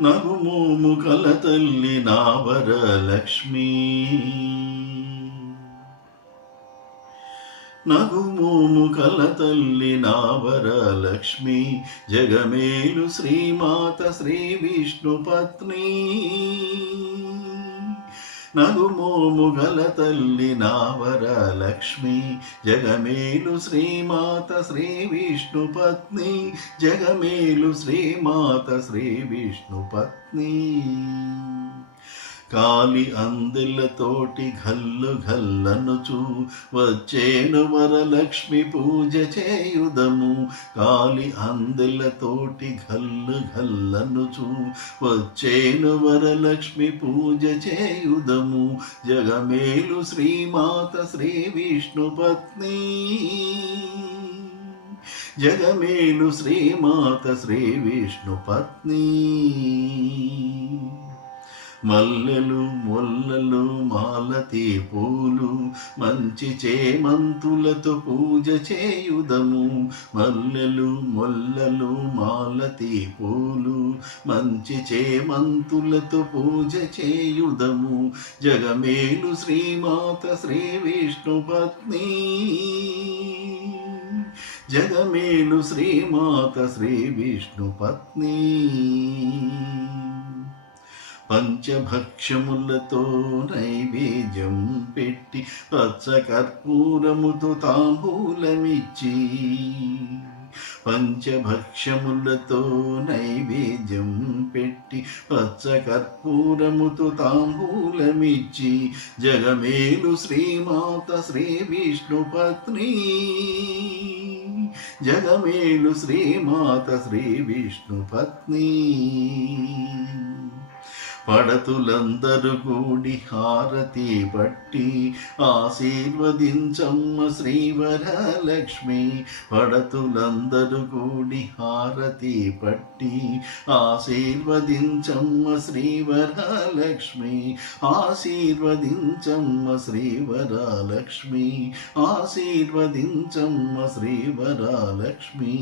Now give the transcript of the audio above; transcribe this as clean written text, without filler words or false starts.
నగుమోము కల తల్లి నా వరలక్ష్మి. నగుమోము కల తల్లి నా వరలక్ష్మి. జగమేలు శ్రీమాత శ్రీ విష్ణు పత్ని. నగుమోము గల తల్లి నా వరలక్ష్మి. జగమేలు శ్రీమాత శ్రీ విష్ణు పత్ని. జగమేలు శ్రీమాత శ్రీ విష్ణు పత్ని. కాలి అందెలతోటి ఘల్లు ఘల్లనుచు వచ్చేను వరలక్ష్మి పూజ చేయుదము. కాలి అందెలతోటి ఘల్లు ఘల్లనుచు వచ్చేను వరలక్ష్మి పూజ చేయుదము. జగమేలు శ్రీమాత శ్రీ విష్ణు పత్ని. జగమేలు శ్రీమాత శ్రీ విష్ణు పత్ని. మల్లెలు మొల్లలు మాలతి పూలు మంచి చేమంతులతో పూజ చేయుదము. మల్లెలు మొల్లలు మాలతి పూలు మంచి చేమంతులతో పూజ చేయుదము. జగమేలు శ్రీమాత శ్రీ విష్ణు పత్ని. జగమేలు శ్రీమాత శ్రీ విష్ణు పత్ని. పంచభక్షములతో నైవేద్యం పెట్టి పచ్చ కర్పూరముతో తాంబూలమిచ్చి. పంచభక్షములతో నైవేద్యం పెట్టి పచ్చ కర్పూరముతో తాంబూలమిచ్చి. జగమేలు శ్రీమాత శ్రీ విష్ణు పత్ని. జగమేలు శ్రీమాత శ్రీ విష్ణు పత్ని. పడతులందరూ కూడి హారతి పట్టి ఆశీర్వదించమ్మ శ్రీవరలక్ష్మి. పడతులందరూ కూడి హారతి పట్టి ఆశీర్వదించమ్మ శ్రీవరలక్ష్మి. ఆశీర్వదించమ్మ శ్రీవరలక్ష్మి. ఆశీర్వదించమ్మ శ్రీవరలక్ష్మి.